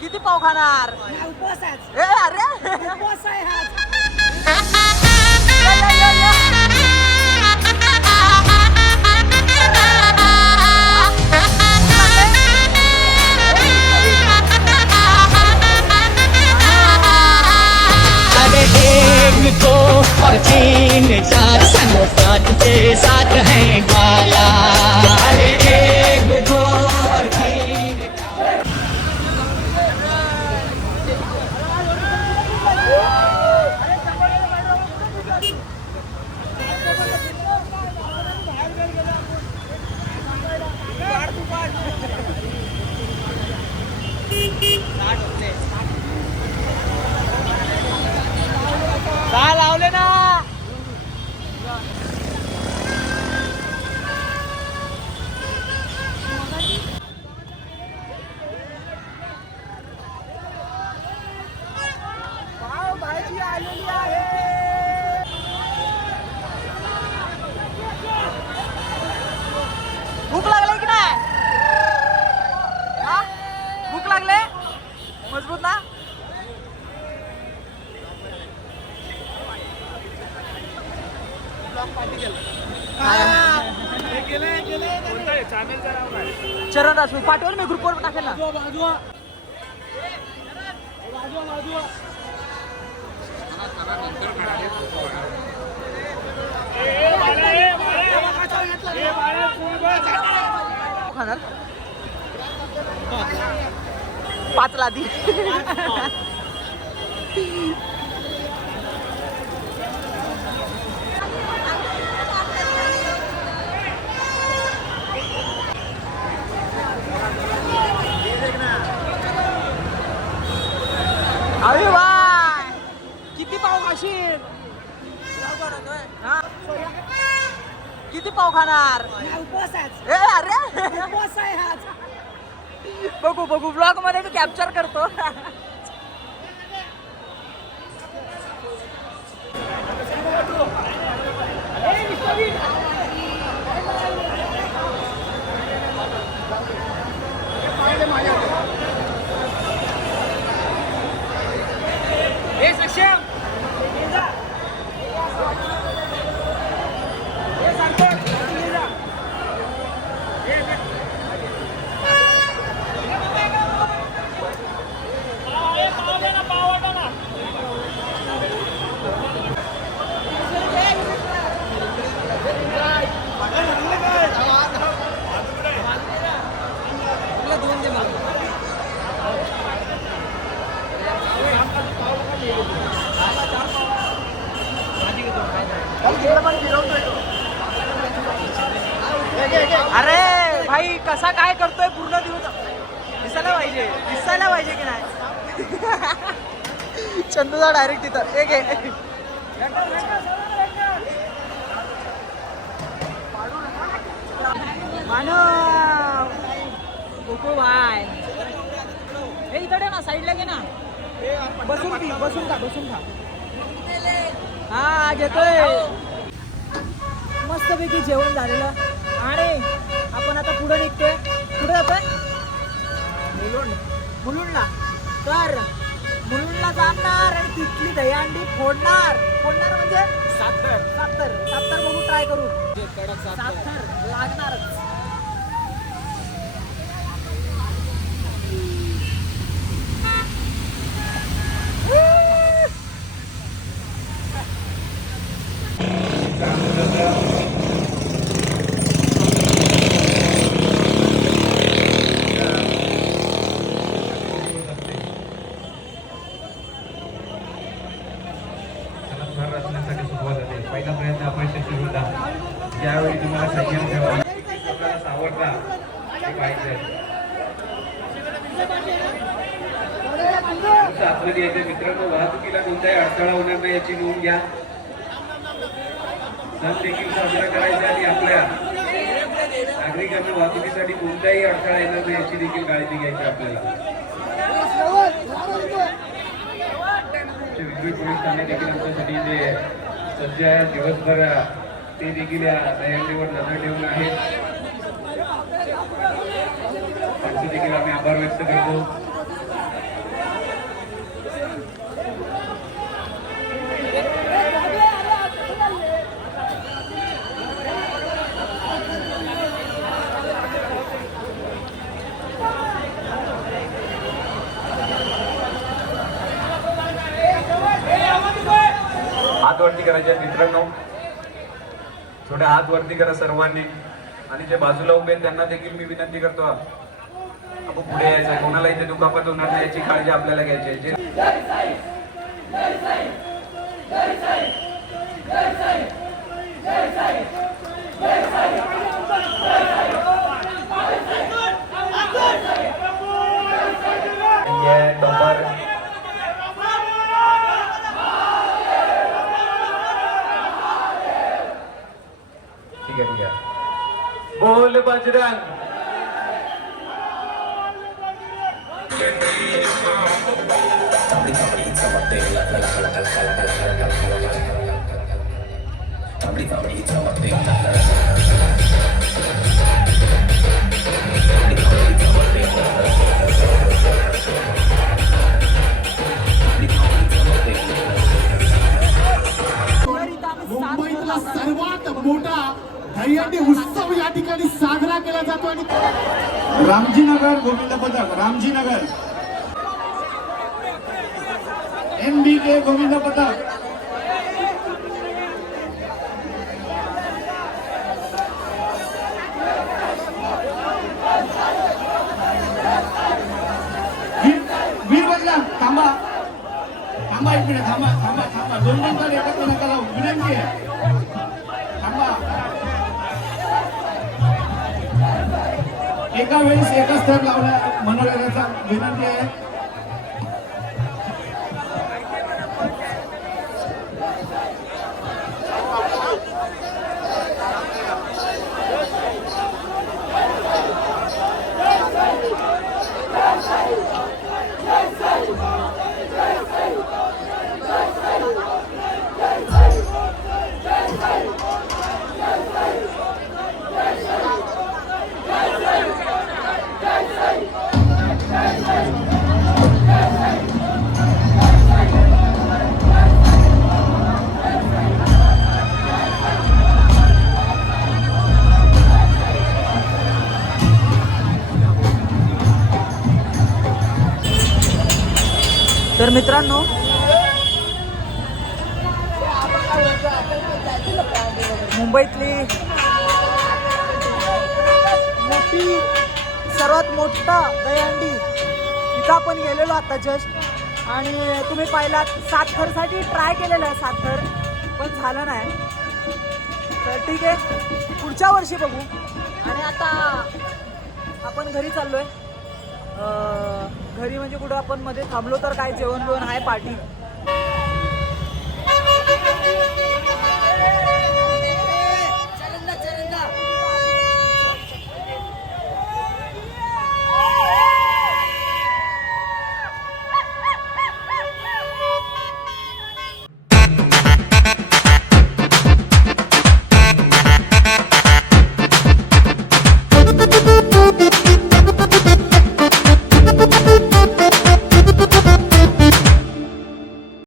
किती पाव खाणार? उपवास आहे. ए अरे उपवास आहे हा. अरे एक दो और तीन चार संग साथ के साथ हैं माला। अरे एक दो और तीन काय लावले ना? भाजी आलेली आहे. भूक लागले की नाही? हा? भूक लागले? मजबूत ना? चरण दास मी पाठवलं मी ग्रुपवर टाकेल ना. खाणार 5 लादी. अरे वा किती पाव खाशील? हा? किती पाव खाणार? उपवास आहे. ए अरे उपवास आहे हा. बघू बघू ब्लॉग मध्ये मी कॅप्चर करतो. अरे भाई कसा काय करतोय पूर्ण दिवस दिसायला पाहिजे की नाही? चंदूचा डायरेक्ट तिथं एक आहे. मानव गोकुळ भाई हे इकडे ना साईडला घे ना. बसून खा. हा घेतोय. मस्तपैकी जेवण झालेलं आणि आपण आता पुढे निघतोय. कुठे जातोय? मुलुंडला. तर मुलुंडला जाणार आणि तिथली दहीहंडी फोडणार म्हणजे साखर बघू ट्राय करू. साखर लागणारच. पहिला प्रयत्न अपयशस्वी होता. ज्यावेळी तुम्हाला संयम ठेवा सावरता पाहिजे. आतमध्ये यायचं मित्रांनो, वाहतुकीला कोणताही अडथळा होणार नाही याची नोंद घ्या. सण देखील साजरा करायचा आणि आपल्या नागरिकांना वाहतुकीसाठी कोणताही अडथळा येणार नाही याची देखील काळजी घ्यायची आपल्याला. विक्री पोलीस ठाणे देखील आमच्यासाठी जे सध्या दिवसभर ते देखील या दहीहंडीवर नजर ठेवून आहेत. त्यांचे देखील आम्ही आभार व्यक्त करतो. हात वरती करायचे आहेत मित्रांनो, थोडे हात वरती करा सर्वांनी. आणि जे बाजूला उभे आहेत त्यांना देखील मी विनंती करतो, आपण पुढे यायचं आहे. कोणाला इथे दुखापत होणार नाही याची काळजी आपल्याला घ्यायची आहे. टॉपर ठीक आहे. बोल बजरंग. मुंबईतला सर्वात मोठा दहीहंडी उत्सव या ठिकाणी साजरा केला जातो. आणि रामजीनगर गोविंद पथक, रामजीनगर MBK गोविंद पथक. वीर बजरंग थांबा, थांबा एक मिनिट, थांबा थांबा थांबा, 2 मिनिटात एकत्र नका लावू, विनंती आहे, थांबा. एका वेळेस एकच स्टेप लावला मनोरंजनाचा, विनंती आहे. तर मित्रांनो, मुंबईतली सर्वात मोठा दहीहंडी इथं आपण गेलेलो आता जस्ट. आणि तुम्ही पाहिलात साखरसाठी ट्राय केलेलं आहे साखर, पण झालं नाही. तर ठीक आहे, पुढच्या वर्षी बघू. आणि आता आपण घरी चाललोय. घरी म्हणजे कुठं आपण मध्ये थांबलो तर काय जेवण बिवण आहे, पार्टी